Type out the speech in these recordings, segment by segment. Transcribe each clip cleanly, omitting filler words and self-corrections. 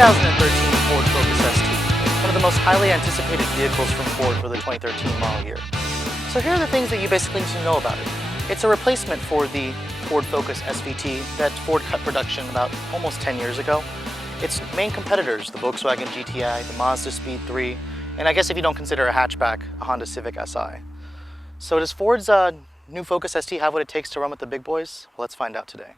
2013 Ford Focus ST, one of the most highly anticipated vehicles from Ford for the 2013 model year. So here are the things that you basically need to know about it. It's a replacement for the Ford Focus SVT that Ford cut production about almost 10 years ago. Its main competitors, the Volkswagen GTI, the Mazda Speed 3, and I guess if you don't consider a hatchback, a Honda Civic Si. So does Ford's new Focus ST have what it takes to run with the big boys? Well, let's find out today.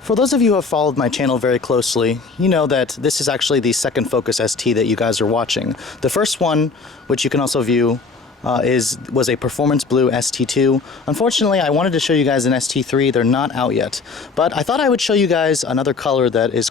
For those of you who have followed my channel very closely, you know that this is actually the second Focus ST that you guys are watching. The first one, which you can also view, was a Performance Blue ST2. Unfortunately, I wanted to show you guys an ST3. They're not out yet. But I thought I would show you guys another color that is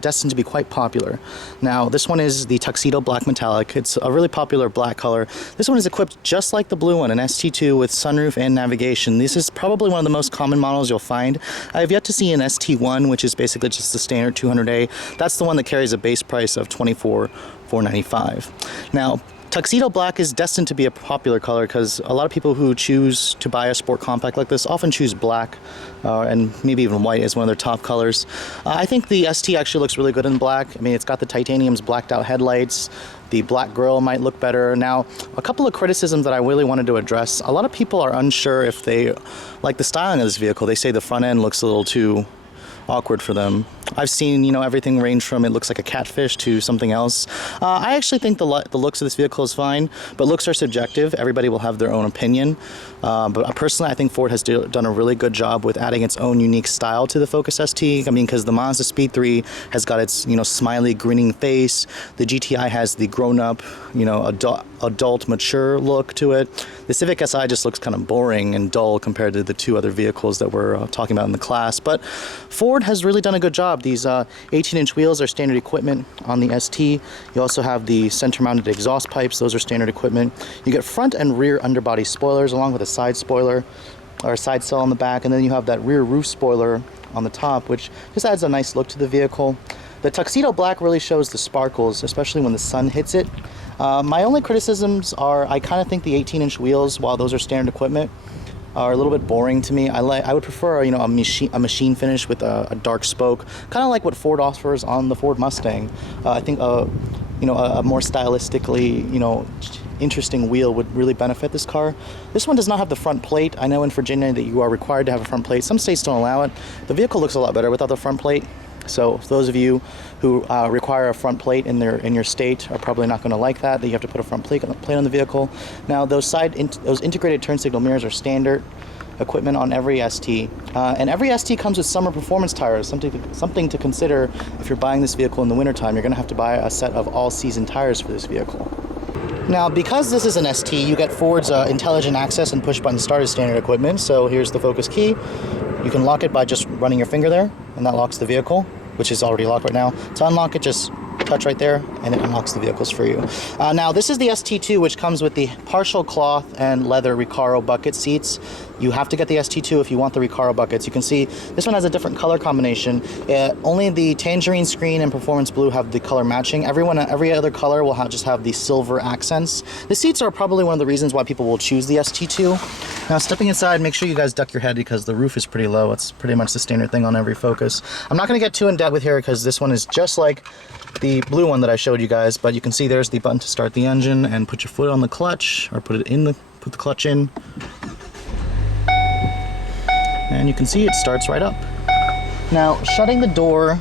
destined to be quite popular. Now, this one is the Tuxedo Black Metallic. It's a really popular black color. This one is equipped just like the blue one, an ST2 with sunroof and navigation. This is probably one of the most common models you'll find. I have yet to see an ST1, which is basically just the standard 200A. That's the one that carries a base price of $24,495. Now, Tuxedo Black is destined to be a popular color because a lot of people who choose to buy a sport compact like this often choose black and maybe even white as one of their top colors. I think the ST actually looks really good in black. I mean, it's got the titanium's blacked out headlights. The black grille might look better. Now, a couple of criticisms that I really wanted to address. A lot of people are unsure if they like the styling of this vehicle. They say the front end looks a little too awkward for them. I've seen, everything range from it looks like a catfish to something else. I actually think the looks of this vehicle is fine, but looks are subjective. Everybody will have their own opinion. But personally, I think Ford has done a really good job with adding its own unique style to the Focus ST. I mean, because the Mazda Speed 3 has got its, smiley, grinning face. The GTI has the grown-up, adult, mature look to it. The Civic Si just looks kind of boring and dull compared to the two other vehicles that we're talking about in the class. But Ford has really done a good job. These 18-inch wheels are standard equipment on the ST. You also have the center-mounted exhaust pipes. Those are standard equipment. You get front and rear underbody spoilers along with a side spoiler or a side cell on the back, and then you have that rear roof spoiler on the top, which just adds a nice look to the vehicle. The Tuxedo Black really shows the sparkles, especially when the sun hits it. My only criticisms are I kind of think the 18-inch wheels, while those are standard equipment, are a little bit boring to me. I would prefer a machine finish with a dark spoke, kind of like what Ford offers on the Ford Mustang. I think a more stylistically interesting wheel would really benefit this car. This one does not have the front plate. I know in Virginia that you are required to have a front plate. Some states don't allow it. The vehicle looks a lot better without the front plate. So for those of you who require a front plate in your state are probably not going to like that you have to put a front plate on the vehicle. Now those integrated turn signal mirrors are standard equipment on every ST, and every ST comes with summer performance tires. Something to consider if you're buying this vehicle in the wintertime. You're going to have to buy a set of all-season tires for this vehicle. Now, because this is an ST, you get Ford's intelligent access and push-button start as standard equipment. So here's the Focus key. You can lock it by just running your finger there, and that locks the vehicle, which is already locked right now. To unlock it, just touch right there, and it unlocks the vehicles for you. Now, this is the ST2, which comes with the partial cloth and leather Recaro bucket seats. You have to get the ST2 if you want the Recaro buckets. You can see this one has a different color combination. Only the tangerine screen and Performance Blue have the color matching. Every other color will just have the silver accents. The seats are probably one of the reasons why people will choose the ST2. Now, stepping inside, make sure you guys duck your head because the roof is pretty low. It's pretty much the standard thing on every Focus. I'm not going to get too in depth with here because this one is just like the blue one that I showed you guys, but you can see there's the button to start the engine and put your foot on the clutch, or put the clutch in. And you can see it starts right up. Now, shutting the door,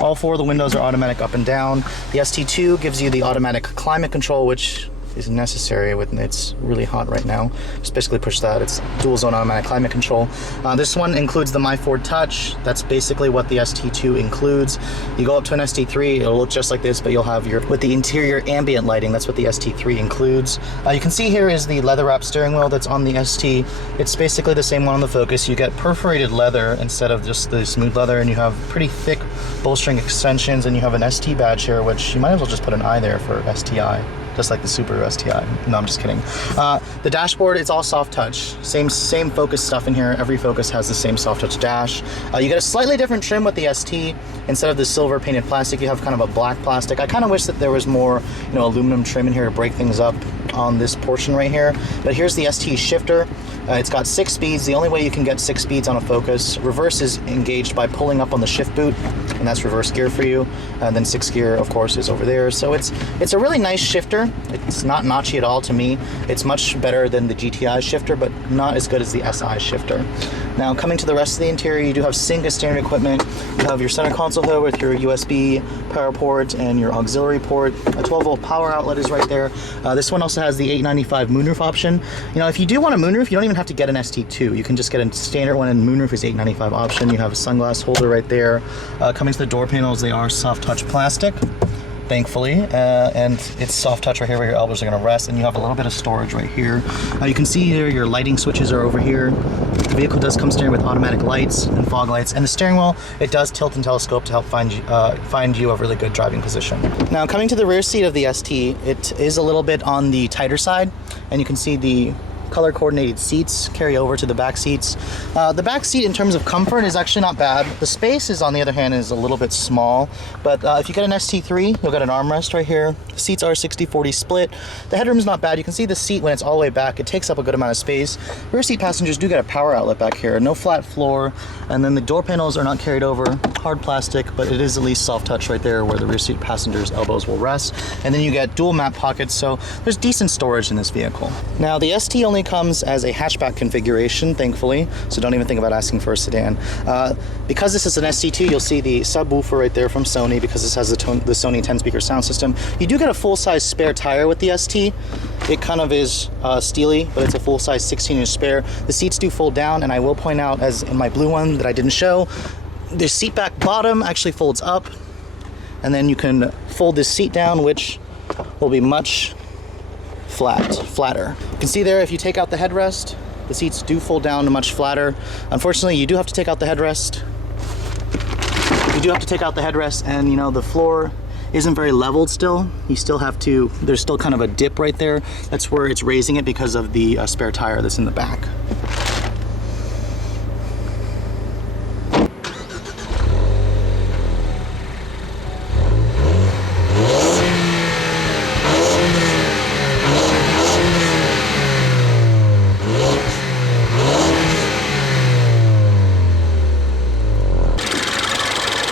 all four of the windows are automatic up and down. The ST2 gives you the automatic climate control, which is necessary when it's really hot right now. Just basically push that. It's dual zone automatic climate control. This one includes the My Ford Touch. That's basically what the ST2 includes. You go up to an ST3, it'll look just like this, but you'll have with the interior ambient lighting. That's what the ST3 includes. You can see here is the leather wrap steering wheel that's on the ST. It's basically the same one on the Focus. You get perforated leather instead of just the smooth leather, and you have pretty thick bolstering extensions, and you have an ST badge here, which you might as well just put an I there for STI. just like the Subaru STI. No, I'm just kidding. The dashboard, it's all soft touch. Same Focus stuff in here. Every Focus has the same soft touch dash. You get a slightly different trim with the ST. Instead of the silver painted plastic, you have kind of a black plastic. I kind of wish that there was more, aluminum trim in here to break things up on this portion right here. But here's the ST shifter. It's got 6 speeds. The only way you can get 6 speeds on a Focus. Reverse is engaged by pulling up on the shift boot, and that's reverse gear for you. And then 6th gear, of course, is over there. So it's a really nice shifter. It's not notchy at all to me. It's much better than the GTI shifter, but not as good as the SI shifter. Now, coming to the rest of the interior, you do have sync and standard equipment. You have your center console here with your USB power port and your auxiliary port. A 12-volt power outlet is right there. This one also has the 895 moonroof option. If you do want a moonroof, you don't even have to get an ST2. You can just get a standard one, and moonroof is 895 option. You have a sunglass holder right there. Coming to the door panels, they are soft touch plastic, thankfully, and it's soft touch right here where your elbows are going to rest, and you have a little bit of storage right here. You can see here your lighting switches are over here. The vehicle does come steering with automatic lights and fog lights, and the steering wheel, it does tilt and telescope to help find you a really good driving position. Now, coming to the rear seat of the ST, it is a little bit on the tighter side, and you can see the color coordinated seats carry over to the back seats. The back seat in terms of comfort is actually not bad. The space is, on the other hand, is a little bit small, but if you get an ST3, you'll get an armrest right here. The seats are 60-40 split. The headroom is not bad. You can see the seat when it's all the way back. It takes up a good amount of space. Rear seat passengers do get a power outlet back here. No flat floor, and then the door panels are not carried over. Hard plastic, but it is at least soft touch right there where the rear seat passengers' elbows will rest. And then you get dual map pockets, so there's decent storage in this vehicle. Now, the ST only comes as a hatchback configuration, thankfully, so don't even think about asking for a sedan. Because this is an ST2, you'll see the subwoofer right there from Sony, because this has the Sony 10-speaker sound system. You do get a full-size spare tire with the ST. It kind of is steely, but it's a full-size 16-inch spare. The seats do fold down, and I will point out, as in my blue one that I didn't show, the seat back bottom actually folds up, and then you can fold this seat down, which will be much flatter. You can see there, if you take out the headrest, the seats do fold down much flatter. Unfortunately, you do have to take out the headrest. And the floor isn't very leveled still. You still have to, there's still kind of a dip right there. That's where it's raising it because of the spare tire that's in the back.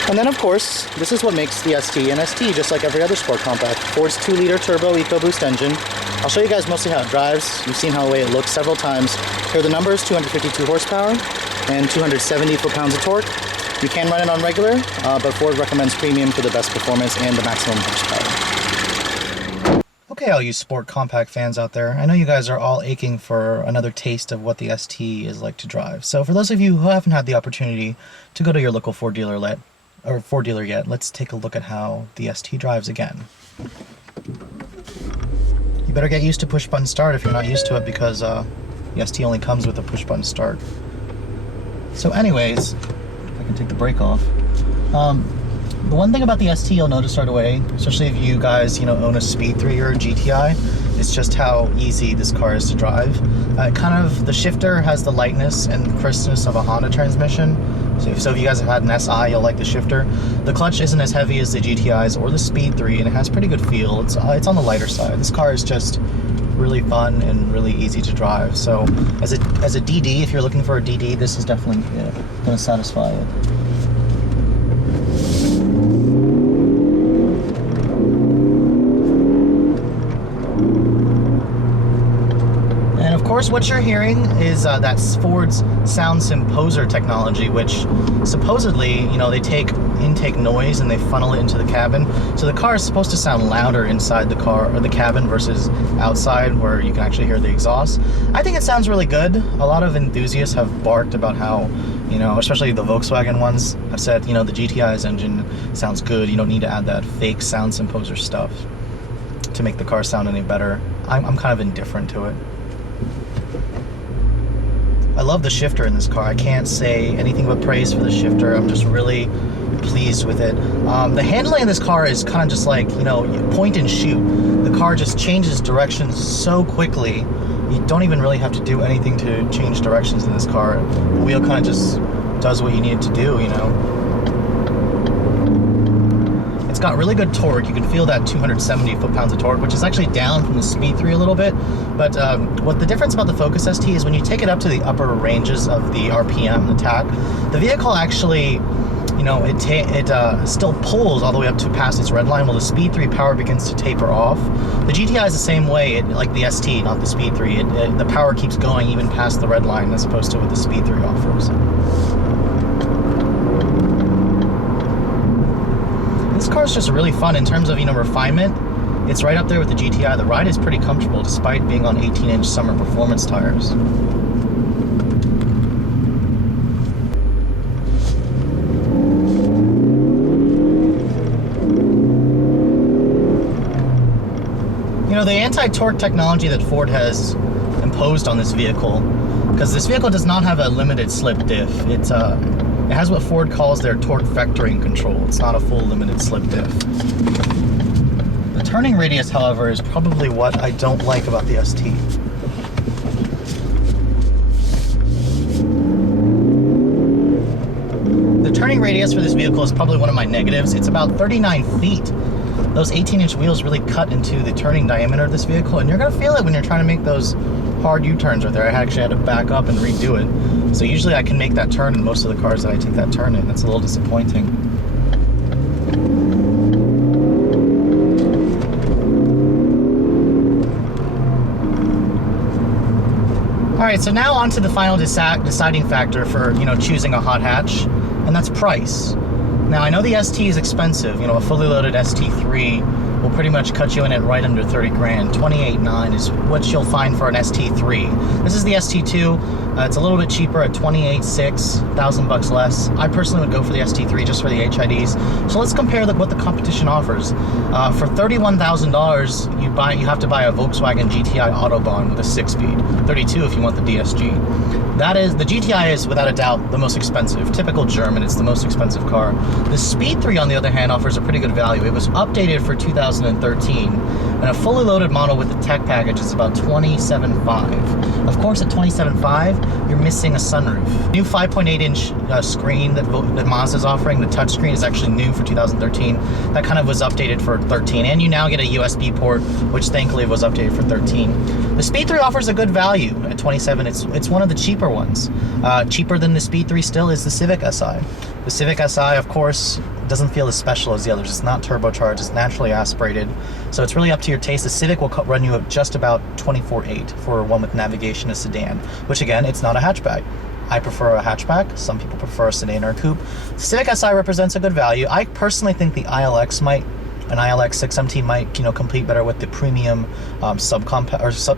And then, of course, this is what makes the ST an ST, just like every other sport compact. Ford's 2-liter turbo EcoBoost engine. I'll show you guys mostly how it drives. You've seen how the way it looks several times. Here are the numbers: 252 horsepower and 270 foot-pounds of torque. You can run it on regular, but Ford recommends premium for the best performance and the maximum horsepower. Okay, all you sport compact fans out there, I know you guys are all aching for another taste of what the ST is like to drive. So for those of you who haven't had the opportunity to go to your local Ford dealer yet, let's take a look at how the ST drives again. You better get used to push button start if you're not used to it, because the ST only comes with a push button start. So anyways, if I can take the brake off. The one thing about the ST you'll notice right away, especially if you guys own a Speed 3 or a GTI, is just how easy this car is to drive. The shifter has the lightness and crispness of a Honda transmission. So if you guys have had an SI, you'll like the shifter. The clutch isn't as heavy as the GTIs or the Speed 3, and it has pretty good feel. It's on the lighter side. This car is just really fun and really easy to drive. So as a DD, if you're looking for a DD, this is definitely going to satisfy it. Of course, what you're hearing is that's Ford's Sound Symposer technology, which supposedly, they take intake noise and they funnel it into the cabin. So the car is supposed to sound louder inside the car or the cabin versus outside, where you can actually hear the exhaust. I think it sounds really good. A lot of enthusiasts have barked about how, especially the Volkswagen ones, have said, the GTI's engine sounds good. You don't need to add that fake Sound Symposer stuff to make the car sound any better. I'm kind of indifferent to it. I love the shifter in this car. I can't say anything but praise for the shifter. I'm just really pleased with it. The handling in this car is kind of just like, you know, point and shoot. The car just changes directions so quickly. You don't even really have to do anything to change directions in this car. The wheel kind of just does what you need it to do, you know. It's got really good torque. You can feel that 270 foot-pounds of torque, which is actually down from the Speed 3 a little bit. But what the difference about the Focus ST is when you take it up to the upper ranges of the RPM, the TAC, the vehicle actually, you know, it still pulls all the way up to past its red line, while the Speed 3 power begins to taper off. The GTI is the same way, like the ST, not the Speed 3. The power keeps going even past the red line as opposed to what the Speed 3 offers. This car is just really fun in terms of, you know, refinement. It's right up there with the GTI. The ride is pretty comfortable despite being on 18-inch summer performance tires. You know, the anti-torque technology that Ford has imposed on this vehicle, because this vehicle does not have a limited slip diff. It has what Ford calls their torque vectoring control. It's not a full limited slip diff. The turning radius, however, is probably what I don't like about the ST. The turning radius for this vehicle is probably one of my negatives. It's about 39 feet. Those 18-inch wheels really cut into the turning diameter of this vehicle, and you're gonna feel it when you're trying to make those hard U-turns right there. I actually had to back up and redo it. So usually I can make that turn in most of the cars that I take that turn in. That's a little disappointing. All right, so now on to the final deciding factor for, you know, choosing a hot hatch, and that's price. Now, I know the ST is expensive. You know, a fully loaded ST3 will pretty much cut you in at right under 30 grand. 28.9 is what you'll find for an ST3. This is the ST2. It's a little bit cheaper at 28.6, $1,000 less. I personally would go for the ST3 just for the HIDs. So let's compare what the competition offers. For $31,000, you have to buy a Volkswagen GTI Autobahn with a 6-speed. $32 if you want the DSG. The GTI is without a doubt the most expensive. Typical German, it's the most expensive car. The Speed 3, on the other hand, offers a pretty good value. It was updated for 2013, and a fully loaded model with the tech package is about $27,500. Of course, at $27,500, you're missing a sunroof. New 5.8-inch screen that Mazda's offering, the touchscreen, is actually new for 2013. That kind of was updated for 13, and you now get a USB port, which thankfully was updated for 13. The Speed 3 offers a good value at $27,000. It's one of the cheaper ones. Cheaper than the Speed 3 still is the Civic Si. The Civic Si, of course, doesn't feel as special as the others. It's not turbocharged, it's naturally aspirated, so it's really up to your taste. The Civic will run you at just about $24,800 for one with navigation, a sedan, which again, it's not a hatchback. I prefer a hatchback. Some people prefer a sedan or a coupe. The Civic Si represents a good value. I personally think the ILX an ILX 6MT might, you know, compete better with the premium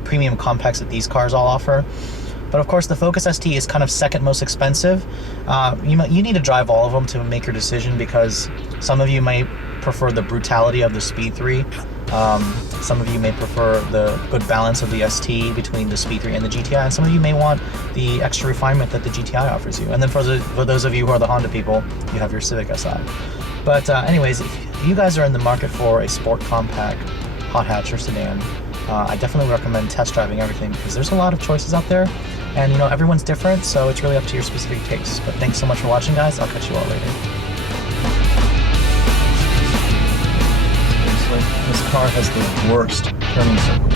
premium compacts that these cars all offer. But of course, the Focus ST is kind of second most expensive. You need to drive all of them to make your decision, because some of you may prefer the brutality of the Speed 3. Some of you may prefer the good balance of the ST between the Speed 3 and the GTI, and some of you may want the extra refinement that the GTI offers you. And then for those of you who are the Honda people, you have your Civic Si. But anyways, if you guys are in the market for a sport compact, hot hatch, or sedan, I definitely recommend test driving everything, because there's a lot of choices out there, and you know, everyone's different, so it's really up to your specific tastes. But thanks so much for watching, guys. I'll catch you all later. Seriously, this car has the worst turning circle.